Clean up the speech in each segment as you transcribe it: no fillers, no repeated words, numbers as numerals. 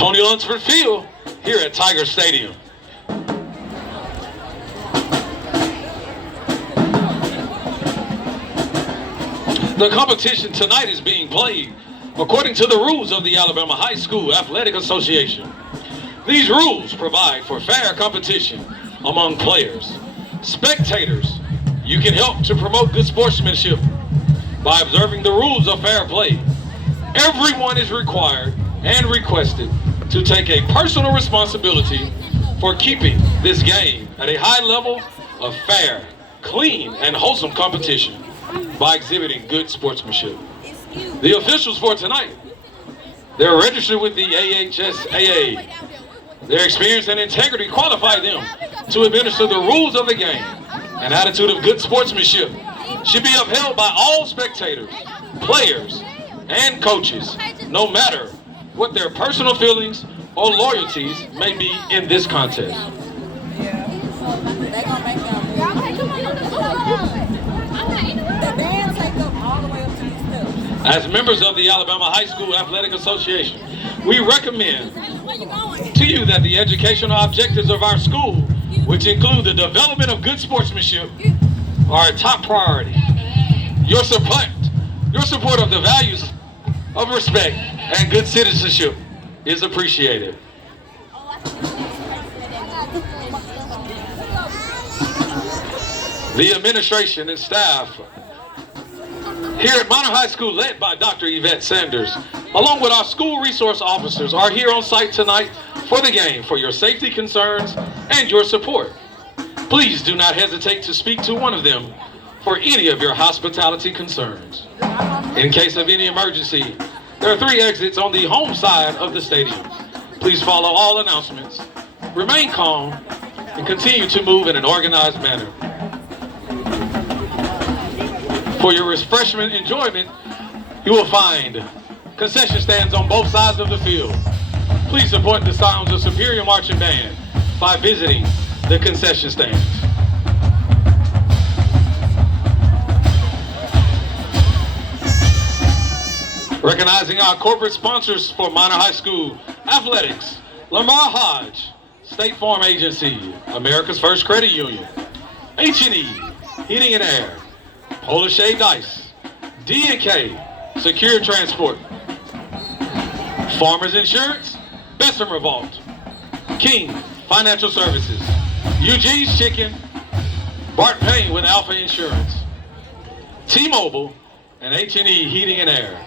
Tony Lunsford Field here at Tiger Stadium. The competition tonight is being played according to the rules of the Alabama High School Athletic Association. These rules provide for fair competition among players. Spectators, you can help to promote good sportsmanship by observing the rules of fair play. Everyone is required and requested to take a personal responsibility for keeping this game at a high level of fair, clean, and wholesome competition by exhibiting good sportsmanship. The officials for tonight, they're registered with the AHSAA. Their experience and integrity qualify them to administer the rules of the game. An attitude of good sportsmanship should be upheld by all spectators, players, and coaches, no matter what their personal feelings or loyalties may be in this contest. As members of the Alabama High School Athletic Association, we recommend to you that the educational objectives of our school, which include the development of good sportsmanship, are a top priority. Your support of the values of respect and good citizenship is appreciated. The administration and staff here at Minor High School, led by Dr. Yvette Sanders, along with our school resource officers, are here on site tonight for the game, for your safety concerns and your support. Please do not hesitate to speak to one of them for any of your hospitality concerns. In case of any emergency, there are 3 exits on the home side of the stadium. Please follow all announcements, remain calm, and continue to move in an organized manner. For your refreshment enjoyment, you will find concession stands on both sides of the field. Please support the sounds of Superior Marching Band by visiting the concession stands. Recognizing our corporate sponsors for Minor High School Athletics: Lamar Hodge, State Farm Agency, America's First Credit Union, H&E, Heating and Air, Polar Shaved Ice, D&K, Secure Transport, Farmers Insurance, Bessemer Vault, King Financial Services, Eugene's Chicken, Bart Payne with Alpha Insurance, T-Mobile, and H&E Heating and Air.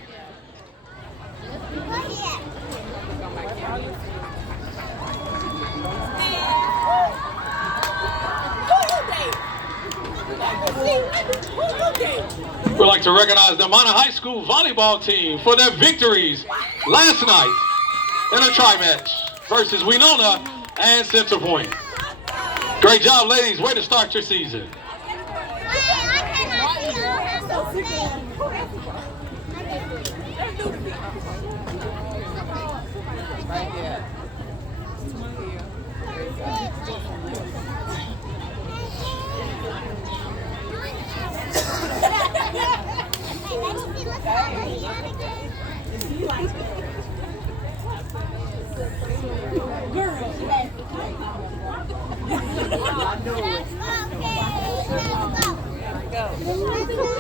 We'd like to recognize the Minor High School volleyball team for their victories last night in a tri-match versus Winona and Center Point. Great job, ladies. Way to start your season. Go.